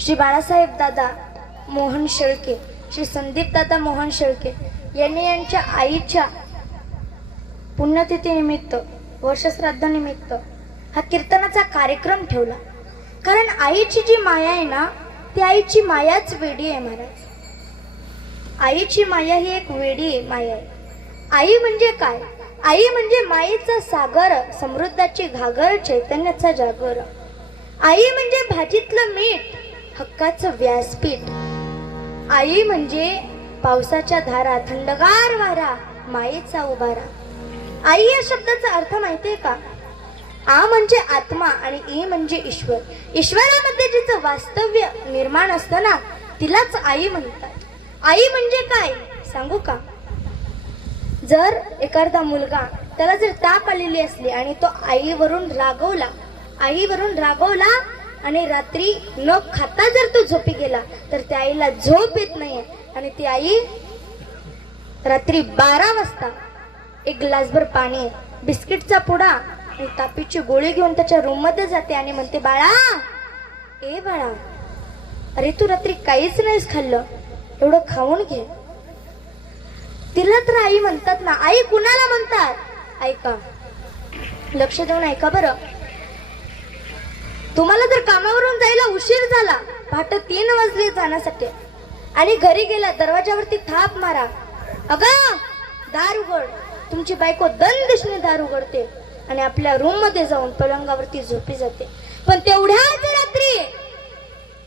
श्री बाळासाहेब दादा मोहन शेळके, श्री संदीप दादा मोहन शेळके यांनी यांच्या आईच्या पुण्यतिथीनिमित्त, वर्षश्राद्धानिमित्त हा कीर्तनाचा कार्यक्रम ठेवला. कारण आईची जी माया आहे ना, ती आईची मायाच वेडी आहे महाराज. आईची माया ही एक वेडी माया आहे. आई म्हणजे काय? आई म्हणजे मायेचा सागर, समृद्धाची घागर, चैतन्याचा जागर. आई म्हणजे भाजीतलं मीठ, हक्काचं व्यासपीठ. आई म्हणजे पावसाच्या धारा, थंडगार वारा, मायेचा उभारा. आई या शब्दाचा अर्थ माहितीये का? आ म्हणजे आत्मा आणि ई म्हणजे ईश्वर. ईश्वरामध्ये जिचं वास्तव्य निर्माण असतं ना, तिलाच आई म्हणतात. आई म्हणजे काय सांगू का? जर एखादा मुलगा, त्याला जर ताप आलेली असली आणि तो आईवरून रागवला आणि रात्री न खाता जर तो झोपी गेला, तर त्या आईला झोप येत नाहीये. आणि ती आई रात्री 12 वाजता एक ग्लासभर पाणी, बिस्किटचा पुडा आणि तापीची गोळी घेऊन त्याच्या रूम मध्ये जाते आणि म्हणते, बाळा, ए बाळा, अरे तू रात्री काहीच नाहीस खाल्लं, एवढं खाऊन घे. तिला तर आई म्हणतात ना. आई कुणाला म्हणतात? ऐका, लक्ष देऊन ऐका बरं. तुम्हाला जर कामावरून जायला उशीर झाला, पहाटे 3 वाजले जाण्यासाठी, आणि घरी गेला, दरवाजावरती थाप मारा, अगं दार उघड. तुमची बायको दंदिशीने दार उघडते आणि आपल्या रूम मध्ये जाऊन पलंगावरती झोपी जाते. पण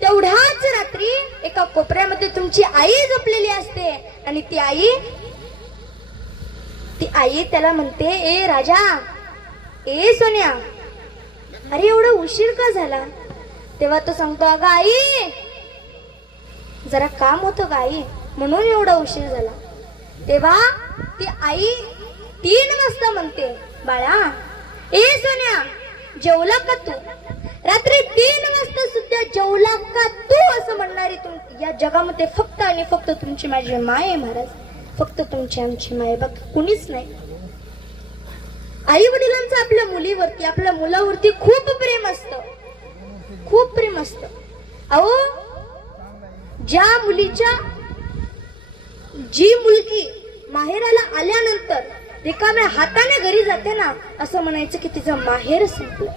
तेवढ्याच रात्री एका कोपऱ्यामध्ये तुमची आई झोपलेली असते आणि ती आई त्याला म्हणते, ए राजा, ए सोन्या, अरे एवढा उशीर का झाला? तेव्हा तो सांगतो, अगं आई, जरा काम होतं ग आई, म्हणून एवढा उशीर झाला. तेव्हा ती आई 3 वाजता म्हणते, बाळा, ए सोन्या, जेवला का तू? रात्री 3 वाजता सुद्धा जेवला का तू असं म्हणणारी या जगामध्ये फक्त आणि फक्त तुमची माझी माय आहे महाराज. फक्त तुमची आमची माय, बघ कुणीच नाही. आई वडिलांचं आपल्या मुलीवरती, आपल्या मुलावरती खूप प्रेम असतं, खूप प्रेम असतं. अहो, जी मुलगी माहेराला आल्यानंतर रिकाम्या हाताने घरी जाते ना, असं म्हणायचं की तिचं माहेर संपलं.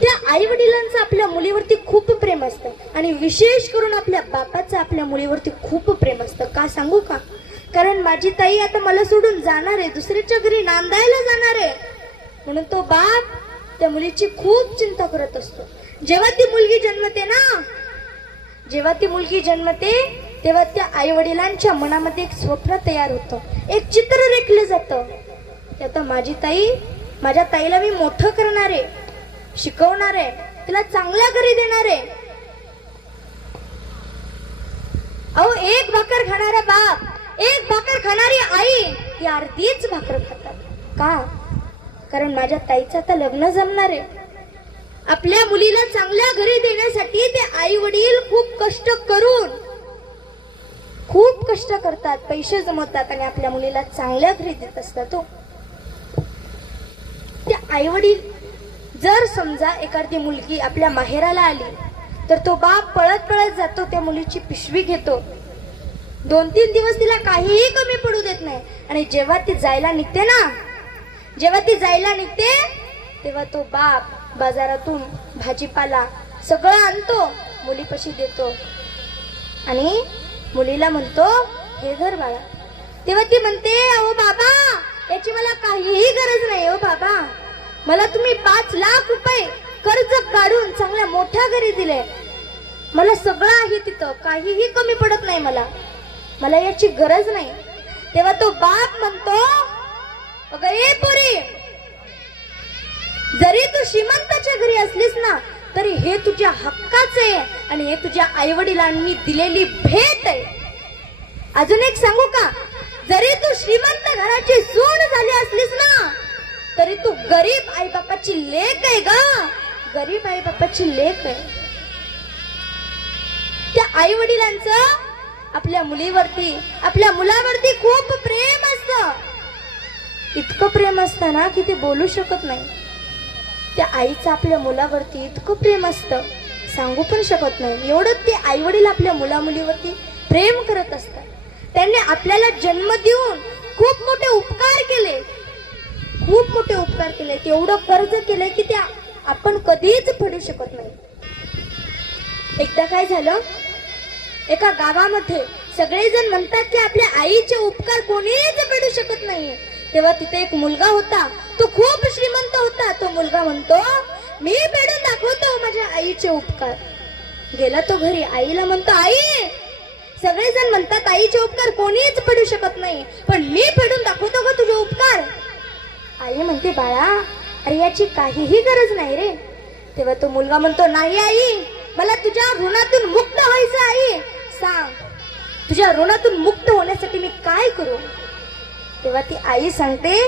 त्या आई वडिलांचं आपल्या मुलीवरती खूप प्रेम असतं आणि विशेष करून आपल्या बापाचं आपल्या मुलीवरती खूप प्रेम असतं. का सांगू का? कारण माझी ताई आता मला सोडून जाणार आहे, दुसऱ्याच्या घरी नांदायला जाणार आहे, म्हणून तो बाप त्या मुलीची खूप चिंता करत असतो. जेव्हा ती मुलगी जन्मते तेव्हा त्या आई वडिलांच्या मनामध्ये एक स्वप्न तयार होतं, एक चित्र रेखलं जातं. आता माझी ताई, माझ्या ताईला मी मोठं करणार आहे, शिकवणार आहे, तिला चांगल्या घरी देणार आहे. अहो, एक भाकर खाणारा बाप, एक भाकर खाणारी आई, ती अर्धीच भाकर खातात. का? कारण माझ्या ताईचं आता लग्न जमणार आहे. आपल्या मुलीला चांगल्या घरी देण्यासाठी ते आई वडील खूप कष्ट करतात, पैसे जमवतात आणि आपल्या मुलीला चांगल्या घरी देत असतात. ते आई वडील, जर समजा एखादी मुलगी आपल्या माहेराला आली, तर तो बाप पळत जातो, त्या मुलीची पिशवी घेतो, 2-3 दिवस तिला काहीही कमी पडू देत नाही. आणि जेव्हा ती जायला निघते तेव्हा तो बाप बाजारातून भाजीपाला सगळं आणतो, मुलीपाशी देतो आणि मुलीला म्हणतो, हे धर बाळा. तेव्हा ती म्हणते, अहो बाबा, याची मला काहीही गरज नाही. हो बाबा, मला तुम्ही 5 लाख रुपये कर्ज काढून चांगल्या मोठ्या घरी दिले, मला सगळं आहे तिथं, काहीही कमी पडत नाही, मला याची गरज नाही. तेव्हा तो बाप म्हणतो, अगं ए पोरी, जरी तू श्रीमंताच्या घरी असलीस ना, तरी हे तुझ्या हक्काचे आहे आणि हे तुझ्या आई वडिलांनी दिलेली भेट आहे. अजून एक सांगू का? जरी तू श्रीमंत घराची सून झाली असलीस ना, तरी तू गरीब आई बापाची लेक आहे ग, गरीब आई बापाची लेक आहे. त्या आई वडिलांचं आपल्या मुलीवरती, आपल्या मुलावरती खूप प्रेम असतं. इतकं प्रेम असतं ना की ते बोलू शकत नाही. त्या आईचं आपल्या मुलावरती इतकं प्रेम असतं सांगू पण शकत नाही. एवढं ते आई वडील आपल्या मुला मुलीवरती प्रेम करत असतात. त्यांनी आपल्याला जन्म देऊन खूप मोठे उपकार केले, खूप मोठे उपकार केले. तेवढं कर्ज केलंय की ते आपण कधीच फेडू शकत नाही. एकदा काय झालं, एका गावामध्ये सगळेजण म्हणतात की आपल्या आईचे उपकार कोणीच फेडू शकत नाही. तेव्हा तिथे एक मुलगा होता, तो खूप श्रीमंत होता. तो मुलगा म्हणतो, मी फेडून दाखवतो माझ्या आईचे उपकार. गेला तो घरी, आईला म्हणतो, आई सगळेजण म्हणतात आईचे उपकार कोणीच फेडू शकत नाही, पण मी फेडून दाखवतो ग तुझे उपकार. आई म्हणते, बाळा अरे याची काहीही गरज नाही रे. तेव्हा तो मुलगा म्हणतो, नाही आई, मला तुझ्या ऋणातून मुक्त व्हायचं. आई सांग, तुझ्या ऋणातून मुक्त होण्यासाठी मी काय करू. तेव्हा ती आई सांगते,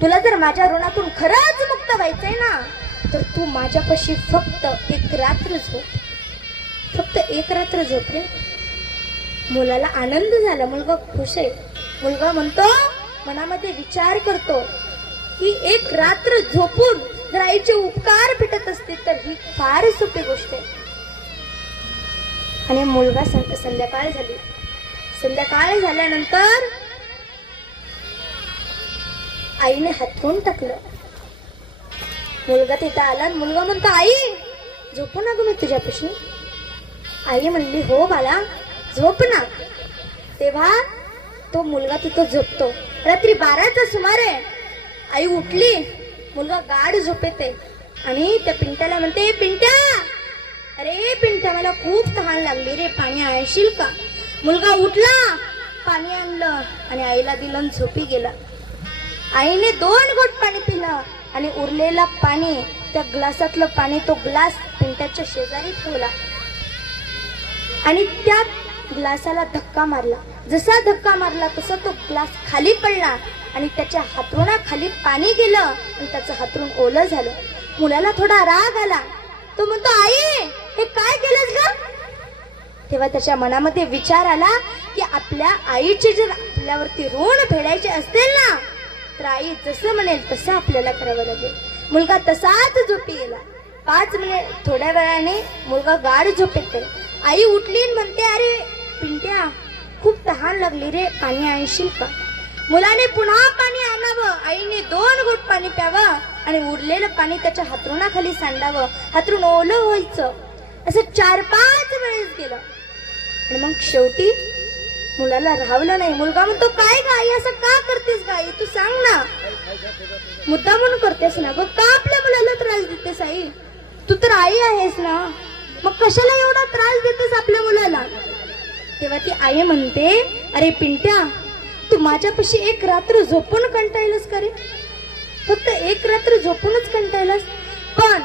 तुला जर माझ्या ऋणातून खरंच मुक्त व्हायचंय ना, तर तू माझ्यापाशी फक्त एक रात्र झोप, फक्त एक रात्र झोप रे. मुलाला आनंद झाला, मुलगा खुश आहे. मुलगा म्हणतो, मनामध्ये विचार करतो की एक रात्र झोपून जर आईचे उपकार फिटत असतील तर ही फार सोपी गोष्ट आहे. आणि मुलगा संध्याकाळ झाली. संध्याकाळ झाल्यानंतर आईने हातरून टाकलं. मुलगा तिथं आला, मुलगा म्हणतो, आई झोपू ना ग मी तुझ्यापाशी. आई म्हणली, हो बाळा झोप ना. तेव्हा तो मुलगा तिथं झोपतो. रात्री 12चा सुमारे आई उठली, मुलगा गाढ झोपेत आहे आणि त्या पिंट्याला म्हणते, पिंट्या अरे पिंट्या मला खूप तहान लागली रे, पाणी आणशील का. मुलगा उठला, पाणी आणलं आणि आईला दिलं आणि झोपी गेला. आईने 2 घोट पाणी पिलं आणि उरलेला पाणी, त्या ग्लासातलं पाणी, तो ग्लास पिंट्याच्या शेजारी ठेवला आणि त्या ग्लासाला धक्का मारला. जसा धक्का मारला तसा तो ग्लास खाली पडला आणि त्याच्या हातरुणाखाली पाणी गेलं आणि त्याचं हातरुण ओलं झालं. मुलाला थोडा राग आला. तो म्हणतो, आई हे काय केलंस ग. तेव्हा त्याच्या मनामध्ये विचार आला की आपल्या आईचे जर आपल्यावरती ऋण फेडायचे असतील ना, तर आई जसं म्हणेल तसं आपल्याला करावं लागेल. मुलगा तसाच झोपी गेला. 5 मिनिट थोड्या वेळाने मुलगा गाढ झोपेत. आई उठली म्हणते, अरे पिंट्या खूप तहान लागली रे, पाणी आणशील का. मुलाने पुन्हा पाणी आणावं, आईने 2 घोट पाणी प्यावं आणि उरलेलं पाणी त्याच्या हातरुणाखाली सांडावं, हातरून ओलं व्हायचं. असं 4-5 वेळेस गेलं आणि मग शेवटी मुलाला राहवलं नाही. मुलगा म्हणतो, काय ग आई असं का करतेस ग आई, तू सांग ना. मुद्दा म्हणून करतेस ना ग, का आपल्या मुलाला त्रास देतेस आई, तू तर आई आहेस ना, मग कशाला एवढा त्रास देतेस आपल्या मुलाला. तेव्हा ती आई म्हणते, अरे पिंट्या तू माझ्यापाशी एक रात्र झोपून कंटाळलास का रे, फक्त एक रात्र झोपूनच कंटाळलास. पण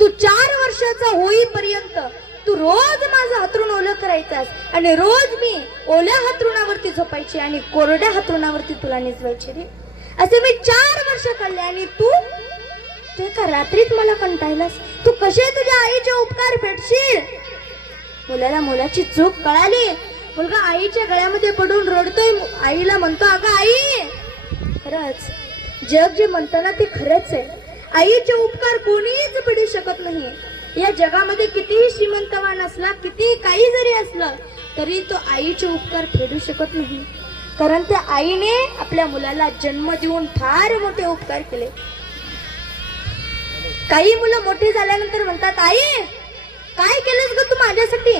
तू 4 वर्षाचा होईपर्यंत तू रोज माझं हातरून ओलं करायचास आणि रोज मी ओल्या हातरुणावरती झोपायची आणि कोरड्या हातरुणावरती तुला निजवायची रे. असे मी 4 वर्ष काढले आणि तू एका रात्रीत मला कंटाळलास. तू कसे तुझ्या आईचे उपकार फेडशील. मुलाला मुलाची चूक कळाली. मुलगा आईच्या गळ्यामध्ये पडून रडतोय. आईला म्हणतो, अगं आई खरंच जग जे म्हणतं ना ते खरंच आहे. आईचे उपकार कोणीच फेडू शकत नाही. या जगामध्ये कितीही श्रीमंतवान असला, किती काही जरी असलं तरी तो आईचे उपकार फेडू शकत नाही. कारण त्या आईने आपल्या मुलाला जन्म देऊन फार मोठे उपकार केले. काही मुलं मोठी झाल्यानंतर म्हणतात, आई काय केलंस ग तू माझ्यासाठी,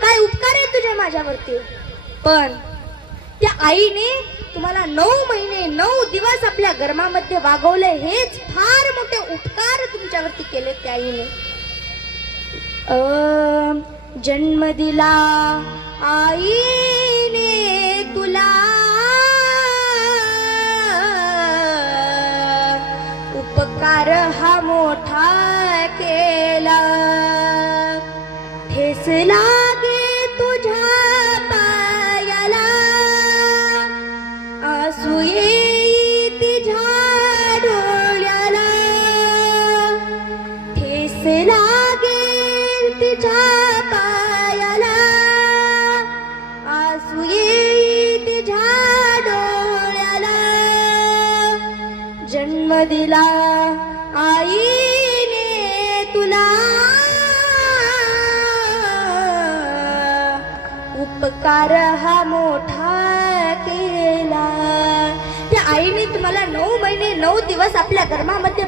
काय उपकार आहे तुझ्या माझ्यावरती. पण त्या आईने तुम्हाला 9 महिने 9 दिवस आपल्या गर्भामध्ये वागवले, हेच फार मोठे उपकार तुमच्यावरती केले त्या आईने. जन्म दिला आईने तुला, उपकार हा मोठा केला. ठेस लागे तुझ्या पायाला, आसू येई तुझ्या डोळ्याला. ठेस लागे तुझ्या पायाला, आसू येई तुझ्या डोळ्याला. जन्म दिला आईने तुला, उपकार हा मोठा केला. त्या आईने तुम्हाला 9 महिने 9 दिवस आपल्या गर्भामध्ये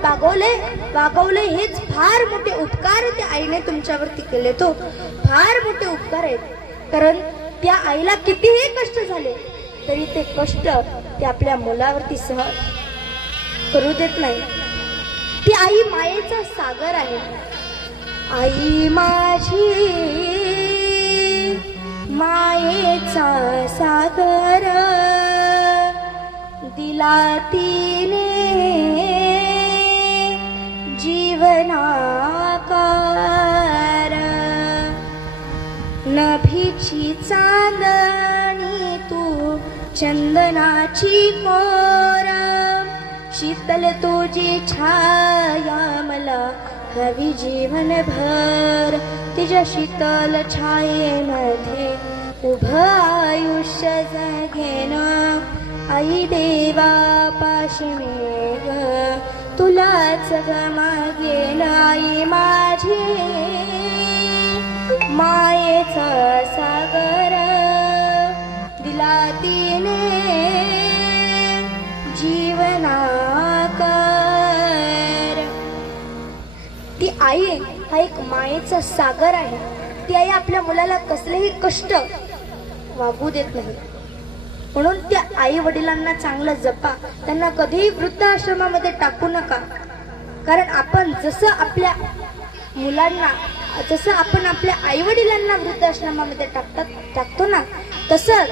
वागवले हेच फार मोठे उपकार त्या आईने तुमच्यावरती केले. तो फार मोठे उपकार आहेत. कारण त्या आईला कितीही कष्ट झाले तरी ते कष्ट ते आपल्या मुलावरती सहन करू देत नाही. ती आई मायेचा सागर आहे. आई माझी मायेचा सागर दिला तिने जीवनाकार. नभीची चांदणी तू चंदनाची कोर, शीतल तुझी छाया मला हवी जीवनभर. तिच्या शीतल छायेमध्ये उभं आयुष्य जगेन. आई देवा पाशी मी ग तुलाच ग मागेन. आई माझी मायेचा सागर दिला तिने जीवनाकार. ती आई हा एक मायेचा सागर आहे. ती आई आपल्या मुलाला कसलेही कष्ट वागू देत नाही. म्हणून त्या आई वडिलांना चांगलं जपा. त्यांना कधीही वृद्धाश्रमामध्ये टाकू नका. कारण आपण जसं आपल्या मुलांना जसं आपण आपल्या आई वडिलांना वृद्धाश्रमामध्ये टाकतो ना, तसंच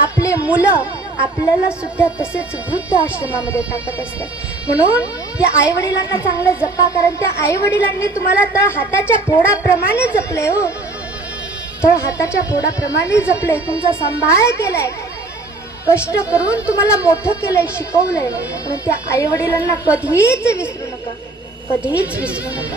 आपले मुलं आपल्याला सुद्धा तसेच वृद्ध आश्रमामध्ये टाकत असतात. म्हणून त्या आई वडिलांना चांगलं जपा. कारण त्या आई वडिलांनी तुम्हाला तर हाताच्या फोडाप्रमाणे जपले हो. तर हाताच्या फोडाप्रमाणे जपले, तुमचा सांभाळ केलाय, कष्ट करून तुम्हाला मोठं केलंय, शिकवलंय. म्हणून त्या आई वडिलांना कधीच विसरू नका, कधीच विसरू नका.